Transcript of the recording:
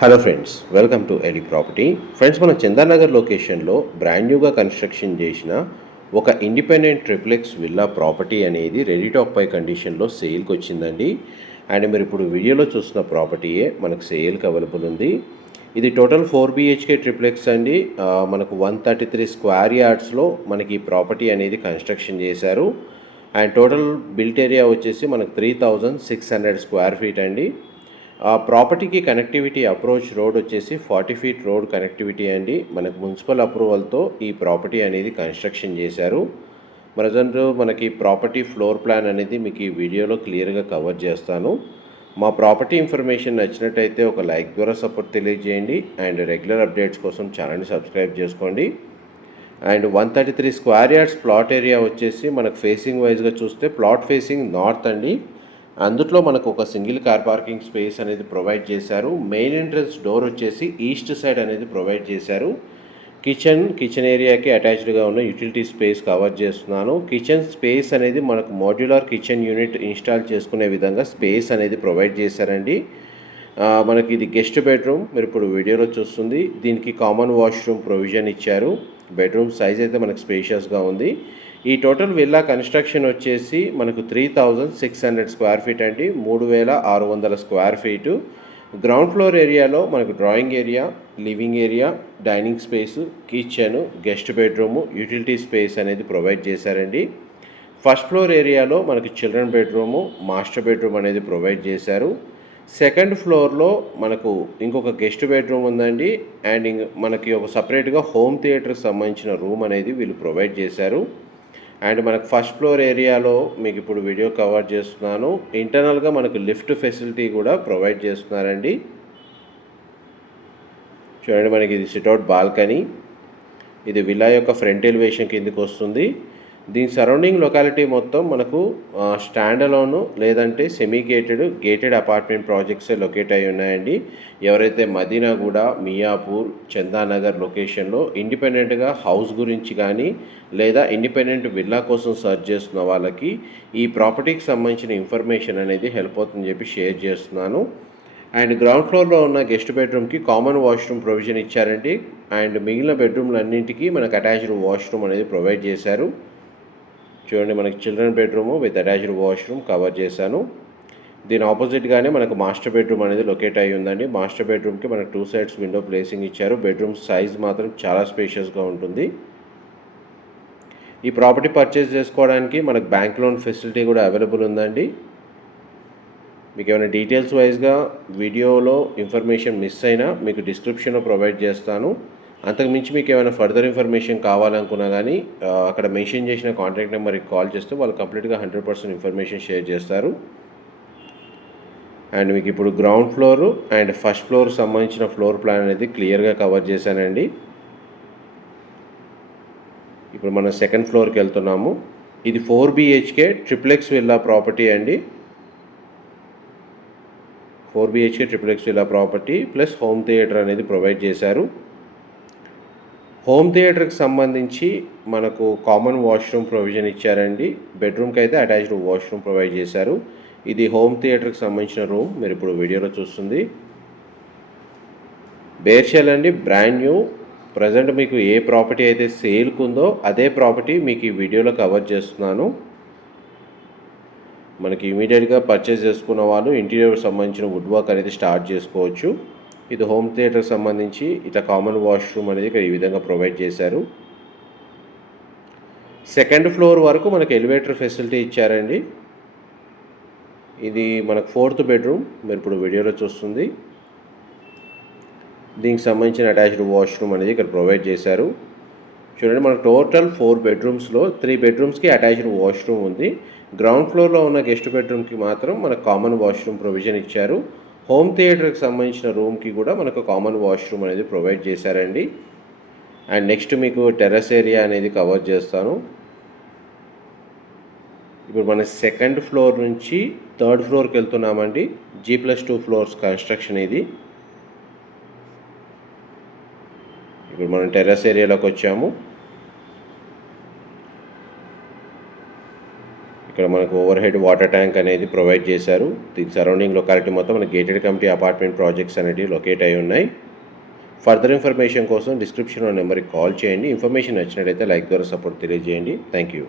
Hello friends welcome to AD property friends మన చందానగర్ లొకేషన్లో brand న్యూగా కన్స్ట్రక్షన్ చేసిన ఒక ఇండిపెండెంట్ ట్రిప్లెక్స్ విల్లా ప్రాపర్టీ అనేది రెడీ టాప్ పై కండిషన్లో సేల్కి వచ్చిందండి. అండ్ మీరు ఇప్పుడు వీడియోలో చూస్తున్న ప్రాపర్టీయే మనకు సేల్కి అవైలబుల్ ఉంది. ఇది టోటల్ ఫోర్ బిహెచ్కే ట్రిప్లెక్స్ అండి. మనకు వన్ థర్టీ త్రీ స్క్వేర్ యార్డ్స్లో మనకి ఈ ప్రాపర్టీ అనేది కన్స్ట్రక్షన్ చేశారు. అండ్ టోటల్ బిల్ట్ ఏరియా వచ్చేసి మనకు three thousand six hundred square feet అండి. ఆ ప్రాపర్టీకి కనెక్టివిటీ అప్రోచ్ రోడ్ వచ్చేసి ఫార్టీ ఫీట్ రోడ్ కనెక్టివిటీ అండి. మనకు మున్సిపల్ అప్రూవల్తో ఈ ప్రాపర్టీ అనేది కన్స్ట్రక్షన్ చేశారు. ప్రజెంట్ మనకి ప్రాపర్టీ ఫ్లోర్ ప్లాన్ అనేది మీకు ఈ వీడియోలో క్లియర్గా కవర్ చేస్తాను. మా ప్రాపర్టీ ఇన్ఫర్మేషన్ నచ్చినట్టయితే ఒక లైక్ ద్వారా సపోర్ట్ తెలియజేయండి. అండ్ రెగ్యులర్ అప్డేట్స్ కోసం ఛానల్ని సబ్స్క్రైబ్ చేసుకోండి. And one thirty three square yards plot area వచ్చేసి మనకు ఫేసింగ్ వైజ్గా చూస్తే ప్లాట్ ఫేసింగ్ నార్త్ అండి. అందుట్లో మనకు ఒక సింగిల్ కార్ పార్కింగ్ స్పేస్ అనేది ప్రొవైడ్ చేశారు. మెయిన్ ఎంట్రన్స్ డోర్ వచ్చేసి ఈస్ట్ సైడ్ అనేది ప్రొవైడ్ చేశారు. కిచెన్ కిచెన్ ఏరియాకి అటాచ్డ్గా ఉన్న యూటిలిటీ స్పేస్ కవర్ చేస్తున్నాను. కిచెన్ స్పేస్ అనేది మనకు మాడ్యులర్ కిచెన్ యూనిట్ ఇన్స్టాల్ చేసుకునే విధంగా స్పేస్ అనేది ప్రొవైడ్ చేశారండి. మనకి ఇది గెస్ట్ బెడ్రూమ్. మీరు ఇప్పుడు వీడియోలో చూస్తుంది. దీనికి కామన్ వాష్రూమ్ ప్రొవిజన్ ఇచ్చారు. బెడ్రూమ్ సైజ్ అయితే మనకు స్పేషియస్గా ఉంది. ఈ టోటల్ విల్లా కన్స్ట్రక్షన్ వచ్చేసి మనకు three thousand six hundred square feet అండి మూడు వేల ఆరు వందల స్క్వేర్ ఫీటు. గ్రౌండ్ ఫ్లోర్ ఏరియాలో మనకు drawing area living area dining space kitchen guest bedroom utility space అనేది ప్రొవైడ్ చేశారండి. ఫస్ట్ ఫ్లోర్ ఏరియాలో మనకు చిల్డ్రన్ బెడ్రూము మాస్టర్ బెడ్రూమ్ అనేది ప్రొవైడ్ చేశారు. సెకండ్ ఫ్లోర్లో మనకు ఇంకొక గెస్ట్ బెడ్రూమ్ ఉందండి అండ్ ఇంక మనకి ఒక సపరేట్గా హోమ్ థియేటర్కి సంబంధించిన రూమ్ అనేది వీళ్ళు ప్రొవైడ్ చేశారు. అండ్ మనకు ఫస్ట్ ఫ్లోర్ ఏరియాలో మీకు ఇప్పుడు వీడియో కవర్ చేస్తున్నాను. ఇంటర్నల్గా మనకు లిఫ్ట్ ఫెసిలిటీ కూడా ప్రొవైడ్ చేస్తున్నారండి. చూడండి మనకి ఇది సిట్అవుట్ బాల్కనీ. ఇది విలా యొక్క ఫ్రంట్ ఎలివేషన్ కిందకి వస్తుంది. దీని సరౌండింగ్ లొకాలిటీ మొత్తం మనకు స్టాండ్ అలోను లేదంటే సెమీ గేటెడ్ గేటెడ్ అపార్ట్మెంట్ ప్రాజెక్ట్సే లొకేట్ అయి ఉన్నాయండి. ఎవరైతే మదీనాగూడ మియాపూర్ చందానగర్ లొకేషన్లో ఇండిపెండెంట్గా హౌస్ గురించి కానీ లేదా ఇండిపెండెంట్ విల్లా కోసం సర్చ్ చేస్తున్న వాళ్ళకి ఈ ప్రాపర్టీకి సంబంధించిన ఇన్ఫర్మేషన్ అనేది హెల్ప్ అవుతుందని చెప్పి షేర్ చేస్తున్నాను. అండ్ గ్రౌండ్ ఫ్లోర్లో ఉన్న గెస్ట్ బెడ్రూమ్కి కామన్ వాష్రూమ్ ప్రొవిజన్ ఇచ్చారండి. అండ్ మిగిలిన బెడ్రూమ్లన్నింటికి మనకు అటాచ్డ్ వాష్రూమ్ అనేది ప్రొవైడ్ చేశారు. చూడండి మనకి children bedroom with attached washroom cover చేశాను. దీని ఆపోజిట్గానే మనకు మాస్టర్ బెడ్రూమ్ అనేది లొకేట్ అయ్యి ఉందండి. మాస్టర్ బెడ్రూమ్కి మనకు టూ సైడ్స్ విండో ప్లేసింగ్ ఇచ్చారు. బెడ్రూమ్ సైజ్ మాత్రం చాలా స్పేషియస్గా ఉంటుంది. ఈ ప్రాపర్టీ పర్చేస్ చేసుకోవడానికి మనకు బ్యాంక్ లోన్ ఫెసిలిటీ కూడా అవైలబుల్ ఉందండి. మీకు ఏమైనా డీటెయిల్స్ వైజ్గా వీడియోలో ఇన్ఫర్మేషన్ మిస్ అయినా మీకు డిస్క్రిప్షన్లో ప్రొవైడ్ చేస్తాను. అంతకు మించి మీకు ఏమైనా ఫర్దర్ ఇన్ఫర్మేషన్ కావాలనుకున్నా కానీ అక్కడ మెన్షన్ చేసిన కాంటాక్ట్ నెంబర్కి కాల్ చేస్తే వాళ్ళు కంప్లీట్గా హండ్రెడ్ పర్సెంట్ ఇన్ఫర్మేషన్ షేర్ చేస్తారు. అండ్ మీకు ఇప్పుడు ground floor and first floor సంబంధించిన ఫ్లోర్ ప్లాన్ అనేది క్లియర్గా కవర్ చేశానండి. ఇప్పుడు మనం సెకండ్ ఫ్లోర్కి వెళ్తున్నాము. ఇది four BHK triplex villa property అండి. Four BHK triplex villa property plus home theatre అనేది ప్రొవైడ్ చేశారు. హోమ్ థియేటర్కి సంబంధించి మనకు కామన్ వాష్రూమ్ ప్రొవిజన్ ఇచ్చారండి. బెడ్రూమ్కి అయితే అటాచ్డ్ వాష్రూమ్ ప్రొవైడ్ చేశారు. ఇది హోమ్ థియేటర్కి సంబంధించిన రూమ్. మీరు ఇప్పుడు వీడియోలో చూస్తుంది. బేర్షెల్ అండి. Brand new. ప్రజెంట్ మీకు ఏ ప్రాపర్టీ అయితే సేల్కు ఉందో అదే ప్రాపర్టీ మీకు ఈ వీడియోలో కవర్ చేస్తున్నాను. మనకి ఇమీడియట్గా పర్చేస్ చేసుకున్న వాళ్ళు ఇంటీరియర్ సంబంధించిన వుడ్ వర్క్ అనేది స్టార్ట్ చేసుకోవచ్చు. ఇది హోమ్ థియేటర్కి సంబంధించి ఇట్లా కామన్ వాష్రూమ్ అనేది ఇక్కడ ఈ విధంగా ప్రొవైడ్ చేశారు. సెకండ్ ఫ్లోర్ వరకు మనకు ఎలివేటర్ ఫెసిలిటీ ఇచ్చారండి. ఇది మనకు ఫోర్త్ బెడ్రూమ్ మీరు ఇప్పుడు వీడియోలో చూస్తుంది. దీనికి సంబంధించిన అటాచ్డ్ వాష్రూమ్ అనేది ఇక్కడ ప్రొవైడ్ చేశారు. చూడండి మనకు టోటల్ ఫోర్ బెడ్రూమ్స్లో త్రీ బెడ్రూమ్స్కి అటాచ్డ్ వాష్రూమ్ ఉంది. గ్రౌండ్ ఫ్లోర్లో ఉన్న గెస్ట్ బెడ్రూమ్కి మాత్రం మనకు కామన్ వాష్రూమ్ ప్రొవిజన్ ఇచ్చారు. హోమ్ థియేటర్కి సంబంధించిన రూమ్కి కూడా మనకు కామన్ వాష్రూమ్ అనేది ప్రొవైడ్ చేశారండి. అండ్ నెక్స్ట్ మీకు టెర్రస్ ఏరియా అనేది కవర్ చేస్తాను. ఇప్పుడు మన సెకండ్ ఫ్లోర్ నుంచి థర్డ్ ఫ్లోర్కి వెళ్తున్నామండి. G plus two floors construction ఇది. ఇప్పుడు మనం టెర్రస్ ఏరియాలోకి వచ్చాము. ఇక్కడ మనకు ఓవర్ హెడ్ వాటర్ ట్యాంక్ అనేది ప్రొవైడ్ చేశారు. దీని సరౌండింగ్ లొకాలిటీ మొత్తం మన గేటెడ్ కమిటీ అపార్ట్మెంట్ ప్రాజెక్ట్స్ అనేవి లొకేట్ అయి ఉన్నాయి. ఫర్దర్ ఇన్ఫర్మేషన్ కోసం డిస్క్రిప్షన్లో నెంబర్కి కాల్ చేయండి. ఇన్ఫర్మేషన్ నచ్చినట్లయితే లైక్ ద్వారా సపోర్ట్ తెలియజేయండి. Thank you